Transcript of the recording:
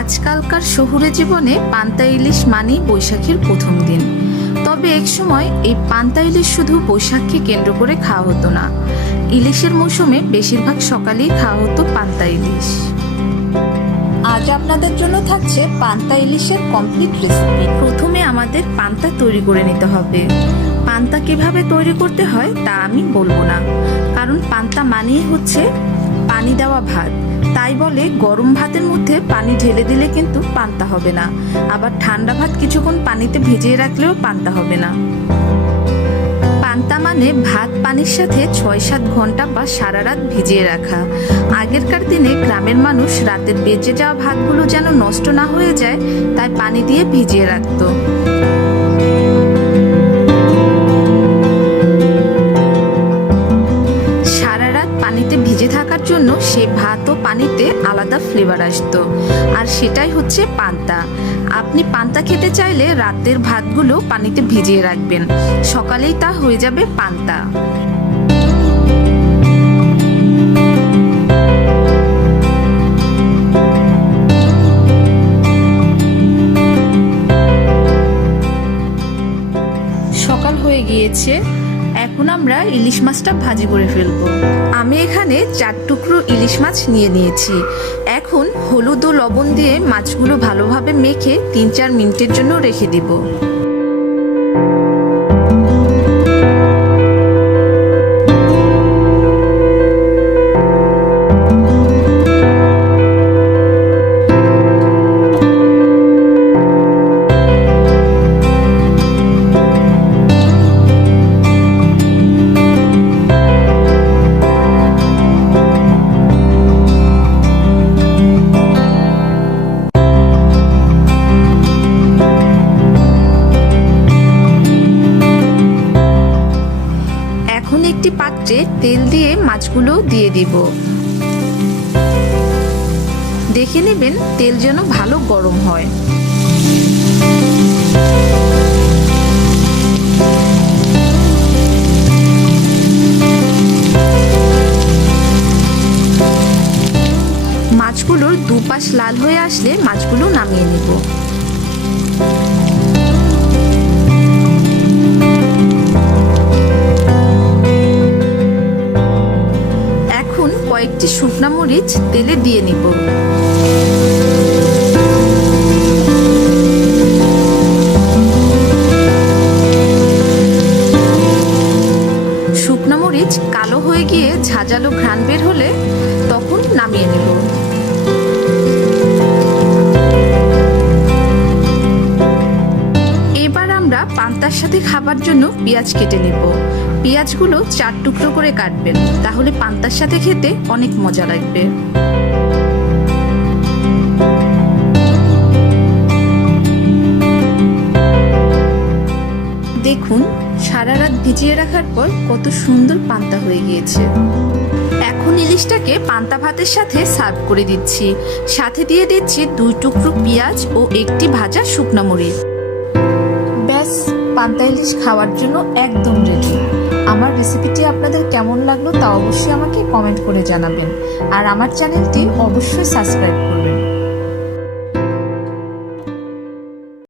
আজকালকার শহুরে জীবনে পান্তা ইলিশ মানেই বৈশাখের প্রথম দিন। তবে এক সময় এই পান্তা ইলিশ শুধু বৈশাখকে কেন্দ্র করে খাওয়া হতো না। ইলিশের মৌসুমে বেশিরভাগ সকালেই খাওয়া হতো পান্তা ইলিশ। আজ আপনাদের জন্য থাকছে পান্তা ইলিশের কমপ্লিট রেসিপি। প্রথমে আমাদের পান্তা তৈরি করে নিতে হবে। পান্তা কিভাবে তৈরি করতে হয় তা আমি বলবো না, কারণ পান্তা মানেই হচ্ছে পানি দেওয়া ভাত। তাই বলে গরম ভাতের মধ্যে পানি ঢেলে দিলে কিন্তু পান্তা হবে না, আবার ঠান্ডা ভাত কিছুক্ষণ পানিতে ভিজিয়ে রাখলেও পান্তা হবে না। পান্তা মানে ভাত পানির সাথে ৬-৭ ঘন্টা বা সারা রাত ভিজিয়ে রাখা। আগেরকার দিনে গ্রামের মানুষ রাতের বেঁচে যাওয়া ভাতগুলো যেন নষ্ট না হয়ে যায়, তাই পানি দিয়ে ভিজিয়ে রাখতো। পানিতে ভিজে থাকার জন্য সে ভাত ও পানিতে আলাদা ফ্লেভার আসতো, আর সেটাই হচ্ছে পান্তা। আপনি পান্তা খেতে চাইলে রাতের ভাতগুলো পানিতে ভিজিয়ে রাখবেন, সকালেই তা হয়ে যাবে পান্তা। সকাল হয়ে গিয়েছে, এখন আমরা ইলিশ মাছটা ভাজি করে ফেলবো। আমি এখানে 4 টুকরো ইলিশ মাছ নিয়ে নিয়েছি। এখন হলুদ ও লবণ দিয়ে মাছগুলো ভালোভাবে মেখে 3-4 মিনিটের জন্য রেখে দিব। একটি পাত্রে তেল দিয়ে মাছগুলো দিয়ে দিব। দেখে নেবেন তেল যেন ভালো গরম হয়। মাছগুলোর দুপাশ লাল হয়ে আসলে মাছগুলো নামিয়ে নেব। কয়েকটি শুকনা মরিচ তেলে দিয়ে নিব। শুকনা মরিচ কালো হয়ে গিয়ে ঝাঁঝালো ঘ্রাণ বের হলে তখন নামিয়ে নেব। এবার আমরা পান্তার সাথে খাবার জন্য পেঁয়াজ কেটে নেব। পেঁয়াজগুলো 4 টুকরো করে কাটবেন, তাহলে পান্তার সাথে খেতে অনেক মজা লাগবে। দেখুন সারা রাত ভিজিয়ে রাখার পর কত সুন্দর পান্তা হয়ে গিয়েছে। এখন ইলিশটাকে পান্তা ভাতের সাথে সার্ভ করে দিচ্ছি। সাথে দিয়ে দিচ্ছি 2 টুকরো পেঁয়াজ ও একটি ভাজা শুকনা মরিচ। ব্যাস, পান্তা ইলিশ খাওয়ার জন্য একদম রেডি। আমার রেসিপিটি আপনাদের কেমন লাগলো তা অবশ্যই আমাকে কমেন্ট করে জানাবেন, আর আমার চ্যানেলটি অবশ্যই সাবস্ক্রাইব করবেন।